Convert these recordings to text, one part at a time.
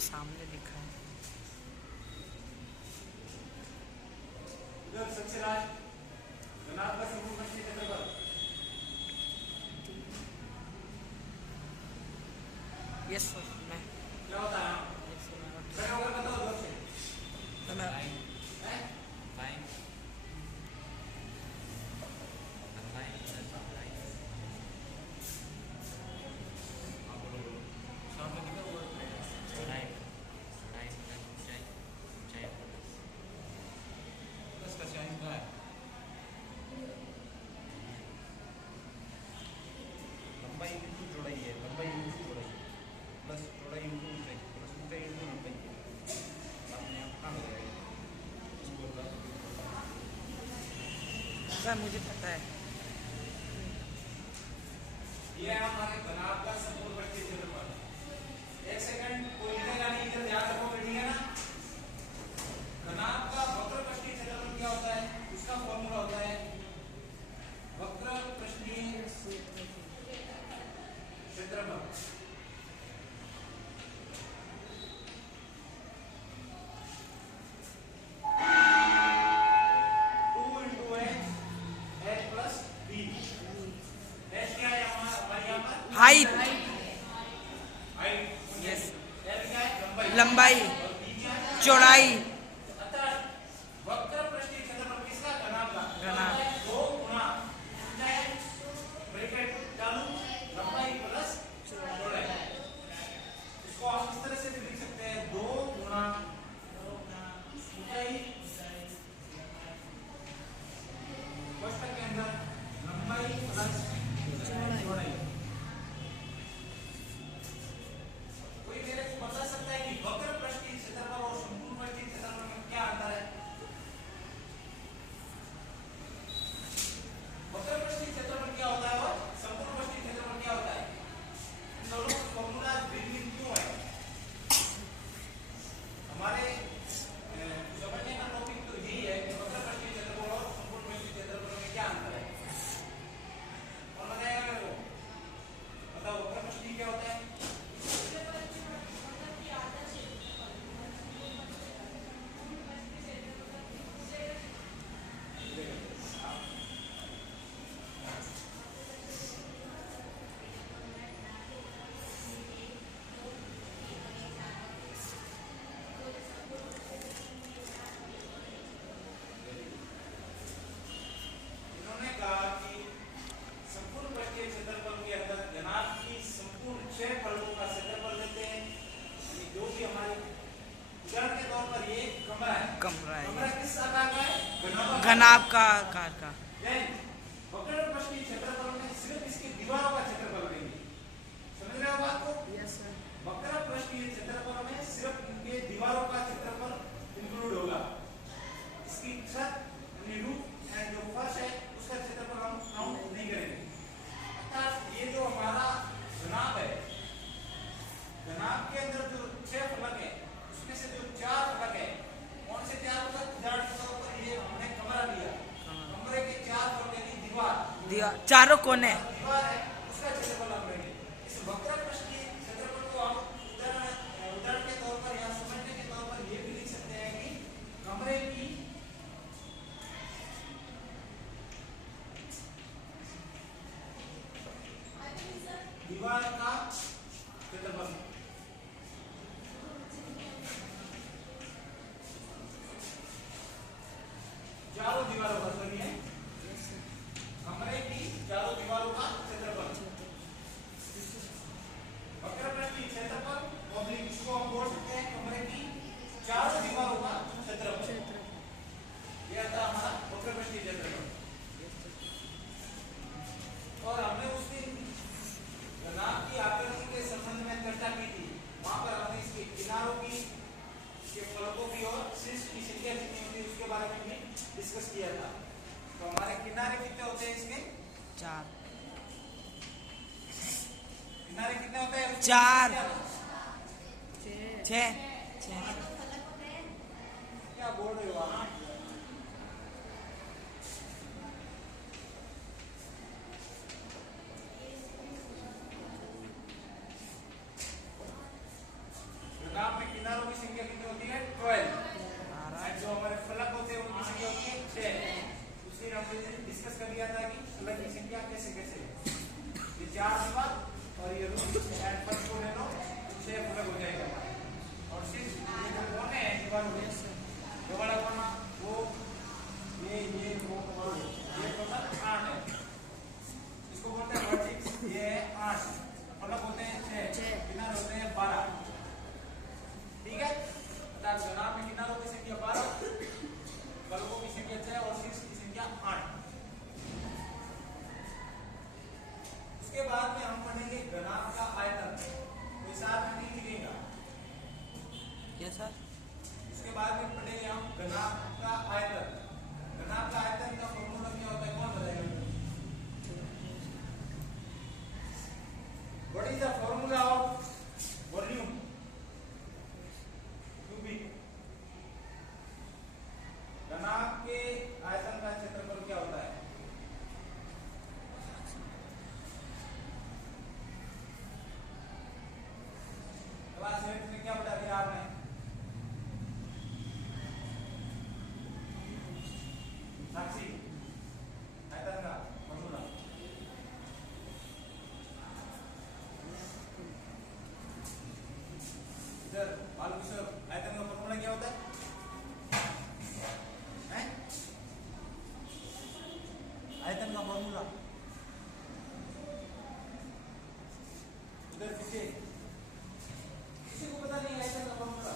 सामने लिखा है। उधर सबसे लास्ट घनाभ का समूह पृष्ठीय क्षेत्रफल। यस सर, मैं क्या होता है? खड़े होकर बताओ जोर से। तो मैं लंबाई इंटू चौड़ाई है, लंबाई इंटू चौड़ाई प्लस चौड़ाई इंटू ऊंचाई प्लस ऊंचाई इंटू लंबाई। आपने कहाँ बताया? सर मुझे पता है। ये है हमारे घनाभ का समूह पृष्ठीय क्षेत्रफल। एक सेकंड कोई लिखेगा नहीं, इधर ध्यान रखो, ठीक है ना? घनाभ का वक्र पृष्ठीय क्षेत्रफल क्या होता है? उसका फॉर्मूला होता है वक्र पृष्ठीय क्षेत्रफल। हाइट, यस, लंबाई, चौड़ाई, वक्र पृष्ठीय क्षेत्रफल किसका? घनाभ का। घनाभ। 2 गुना ऊंचाई ब्रैकेट चालू लंबाई प्लस चौड़ाई। इसको आप इस तरह से भी लिख सकते हैं 2 गुना ऊंचाई कोष्ठक के अंदर लंबाई प्लस चौड़ाई। कोई मेरे को बता सकता है कि वक्र पृष्ठीय क्षेत्रफल और संपूर्ण पृष्ठीय क्षेत्रफल में क्या अंतर है? वक्र पृष्ठीय क्षेत्रफल क्या होता है और संपूर्ण पृष्ठीय क्षेत्रफल क्या होता है? इन दोनों का फॉर्मूला भिन्न क्यों है? हमारे समझने का टॉपिक तो यही है कि वक्र पृष्ठीय क्षेत्रफल और संपूर्ण पृष्ठीय क्षेत्रफल में क्या अंतर है। और बताएगा मेरे को, बताओ वक्र पृष्ठीय क्या होता है? इन्होंने कहा कि संपूर्ण पृष्ठीय क्षेत्रफल के अंदर घनाभ की संपूर्ण 6 परतों का क्षेत्रफल लेते हैं। जो कि हमारे उदाहरण के तौर पर ये कमरा है। कमरा है, कमरा किस आकार का है? घनाभ का आकार का। वक्र पृष्ठीय क्षेत्रफल में सिर्फ इसकी दीवारों का क्षेत्रफल लेंगे। समझ रहे हो बात को? Yes sir. वक्र पृष्ठीय क्षेत्रफल में सिर्फ इनके दीवारों का क्षेत्रफल इंक्लूड होगा। इसकी छत यानी रूफ एंड जो फर्श है उसका क्षेत्रफल हम काउंट नहीं करेंगे। अर्थात ये जो हमारा घनाभ है, घनाभ के अंदर जो 6 फलक है उसमें से जो 4 फलक है, कौन से 4 फलक? उदाहरण के तौर पर ये हमने कमरा लिया, कमरे के 4 फलक यानी दीवार, चारों कोने, दीवार है उसका क्षेत्रफल हम लेंगे। इस वक्र पृष्ठीय क्षेत्रफल को हम उदाहरण के तौर पर या समझने के तौर पर ये भी लिख सकते हैं कि कमरे की दीवार का क्षेत्रफल। चारों दीवारों का सुनिए, कमरे की चारों दीवारों का क्षेत्रफल। वक्र पृष्ठीय क्षेत्रफल ऑब्लिक, इसको हम बोल सकते हैं कमरे की चारों दीवारों का क्षेत्रफल। यह था हमारा वक्र पृष्ठीय क्षेत्रफल। और हमने उस दिन घनाभ की आकृति के संबंध में चर्चा की थी। वहां पर हमने इसके किनारों की, इसके फलकों की और शीर्ष की संख्या कितनी होती है उसके बारे में भी डिस्कस किया था। तो हमारे किनारे कितने होते हैं इसके? 4। किनारे कितने होते हैं? 4, 6। क्या बोल रहे हो आप? घनाभ में यस सर। इसके बाद में पढ़ेंगे हम घनाभ का आयतन। घनाभ का आयतन का फॉर्मूला क्या होता है, कौन बताएगा? What is the formula of volume cubic? घनाभ के आयतन का क्षेत्रफल क्या होता है? क्लास 8 में क्या पढ़ा दिया आपने? साक्षी, आयतन का फॉर्मूला। इधर बाल किशोर, आयतन का फॉर्मूला क्या होता है? आयतन का फॉर्मूला उधर पीछे किसी को पता नहीं आयतन का फॉर्मूला?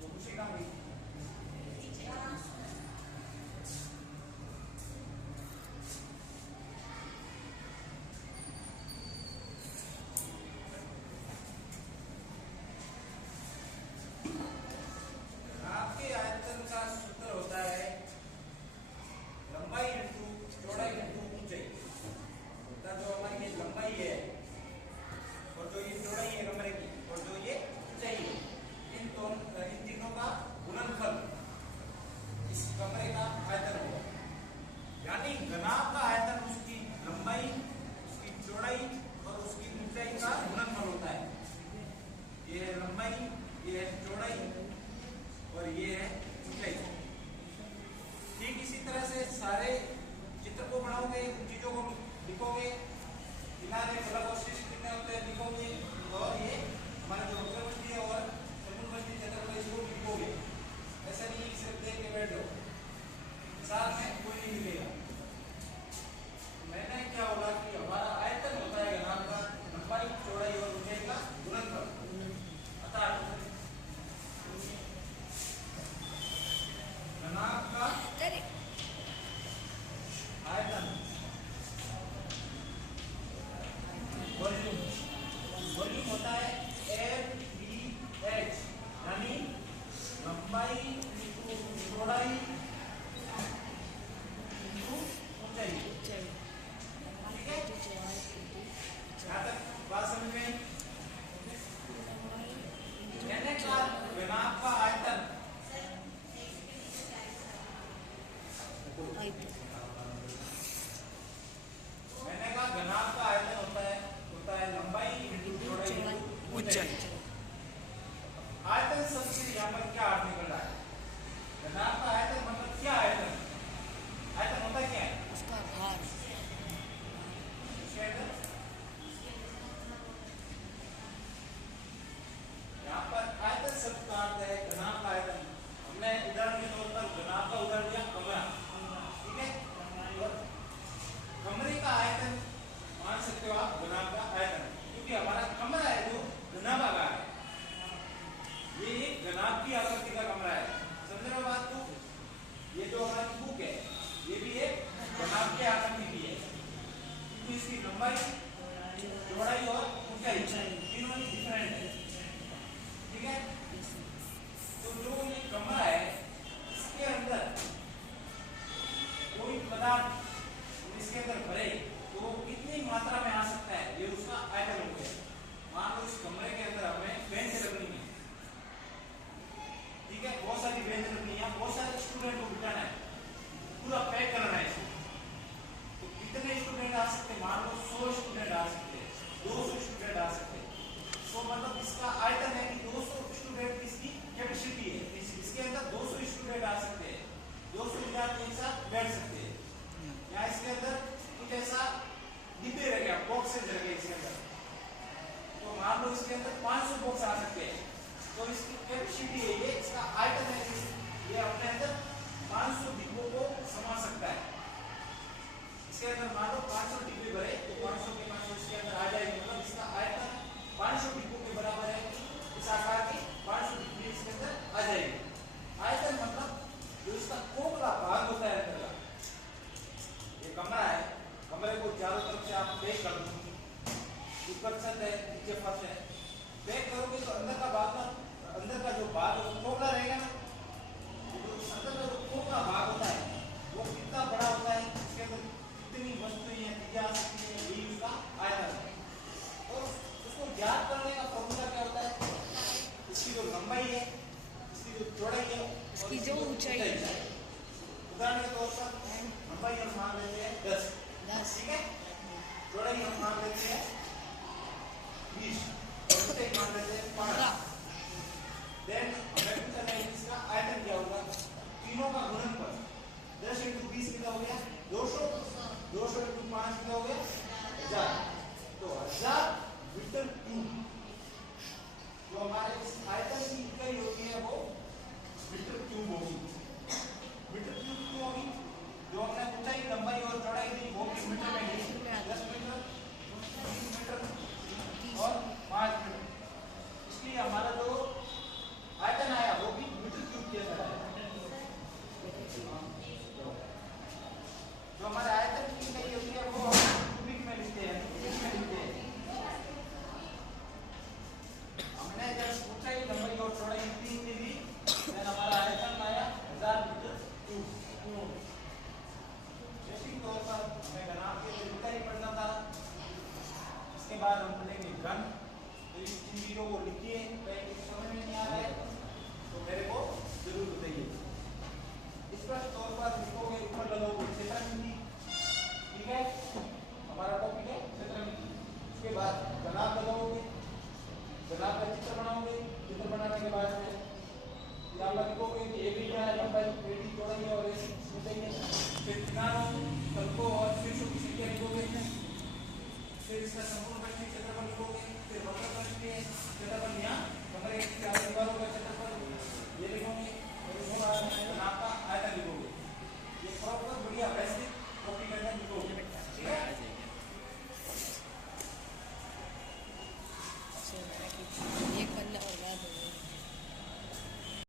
वो खुशी कहाँ गई? आपके आयतन का सूत्र होता है लंबाई इंटू चौड़ाई इंटू ऊंचाई। जो हमारी ये लंबाई है और जो ये चौड़ाई है कमरे की और जो ये ऊंचाई है, इन तीनों का गुणनफल इस कमरे का आयतन होगा। यानी घनाभ का आयतन उसकी लंबाई, उसकी चौड़ाई और उसकी ऊंचाई का गुणनफल होता है। ये है लंबाई, ये है चौड़ाई और ये है ऊंचाई। ठीक इसी तरह से सारे चित्र को बनाओगे, उन चीजों को लिखोगे, किनारे फलकोष्ठीय कितने होते हैं लिखोगे, और ये हमारे जो वक्रमंडलीय और चतुर्भुज क्षेत्रफल इसको लिखोगे। ऐसा नहीं सिर्फ देख के बैठ जाओ, साथ में कोई नहीं मिलेगा। मैंने क्या बोला कि हमारा आयतन होता है घनाभ का लंबाई, चौड़ाई और ऊंचाई का गुणनफल। अर्थात घनाभ का आयतन वॉल्यूम होता है LBH, यानी लंबाई इंटू चौड़ाई इंटू ऊंचाई। ठीक है, यहाँ तक बात समझ में? मैंने कहा घनाभ का आयतन घनाभ का आयतन होता है लंबाई इंटू चौड़ाई इंटू ऊंचाई। आयतन शब्द से यहाँ पर क्या अर्थ निकल रहा है? घनाभ का आयतन मतलब क्या? आयतन होता क्या है? उसका भार। यहाँ पर आयतन शब्द का अर्थ है घनाभ का आयतन। हमने उदाहरण के तौर पर घनाभ का उदाहरण दिया कमरा, ठीक है? और कमरे का आयतन मान सकते हो आप घनाभ का आयतन, क्योंकि हमारा कमरा है जो घनाभागार है। ये एक घनाभ की आकृति का कमरा है। समझ रहे हो बात को? ये जो हमारी बुक है ये भी एक घनाभ की आकृति की है, क्योंकि इसकी लंबाई, चौड़ाई और ऊंचाई तीनों डिफरेंट है। ठीक है, तो जो ये कमरा है इसके अंदर कोई पदार्थ इसके अंदर भरे तो कितनी मात्रा में आ सकता है, ये उसका आयतन हो गया। मान लो इस कमरे के अंदर हमें बेंच रखनी है, ठीक है, बहुत सारी बेंच रखनी है, बहुत सारे स्टूडेंट को बिठाना है, पूरा पैक करना है इसको। तो कितने स्टूडेंट आ सकते हैं? मान लो 100 स्टूडेंट आ सकते हैं, 200 स्टूडेंट आ सकते हैं। तो मतलब इसका आयतन है कि 200 स्टूडेंट इसकी कैपेसिटी है, इसके अंदर 200 स्टूडेंट आ सकते हैं, 200 विद्यार्थी एक साथ बैठ सकते हैं। या इसके अंदर कुछ ऐसा डिब्बे रखे, बॉक्सेज रखे इसके अंदर, तो मान लो इसके अंदर 500 बॉक्स आ सकते हैं। तो इसकी कैपेसिटी है, ये इसका आयतन है, ये अपने अंदर 500 डिब्बों को समा सकता है। इसके अंदर मान लो 500 डिब्बे भरे तो 500 के 500 इसके अंदर आ जाएगी, मतलब इसका आयतन 500 डिब्बों के बराबर है। इस आकार की 500 डिब्बे इसके अंदर आ जाएगी। आयतन मतलब जो इसका खोखला भाग होता है अंदर का, ये कमरा है, कमरे को चारों तरफ से आप पैक कर दो, ऊपर छत है, नीचे फर्श है, पैक करोगे तो अंदर का भाग चौड़ाई है इसकी जो ऊंचाई है। उदाहरण के तौर पर लंबाई हम मान लेते हैं 10, 10 ठीक है। चौड़ाई हम मान लेते हैं 20 और ऊंचाई मान लेते हैं 5। देन हमें पूछा है इसका आयतन क्या होगा, तीनों का गुणनफल 10 × 20 कितना हो गया 200, 200 × 5 कितना हो गया 1000। तो 1000 मीटर क्यूब जो हमारे इस आयतन की इकाई होती है वो मीटर क्यूब होगी। मीटर क्यूब क्यों होगी, जो हमने ऊंचाई लंबाई और चौड़ाई दी वो भी मीटर में दी, 10 मीटर 20 मीटर और 5 मीटर, इसलिए हमारा जो आयतन आया वो भी मीटर क्यूब के अंदर आया। जो हमारे आयतन की इकाई होती है वो हम क्यूबिक में लिखते हैं, क्यूबिक में लिखते हैं। हमने जब ऊंचाई लंबाई और चौड़ाई 3 दी थी देन हमारा आयतन आया 1000 मीटर क्यूब। बेसिक तौर पर हमें घनाभ के तरीका ही पढ़ना था। इसके बाद हम पढ़ेंगे घन। तो इन चीजों को लिखिए।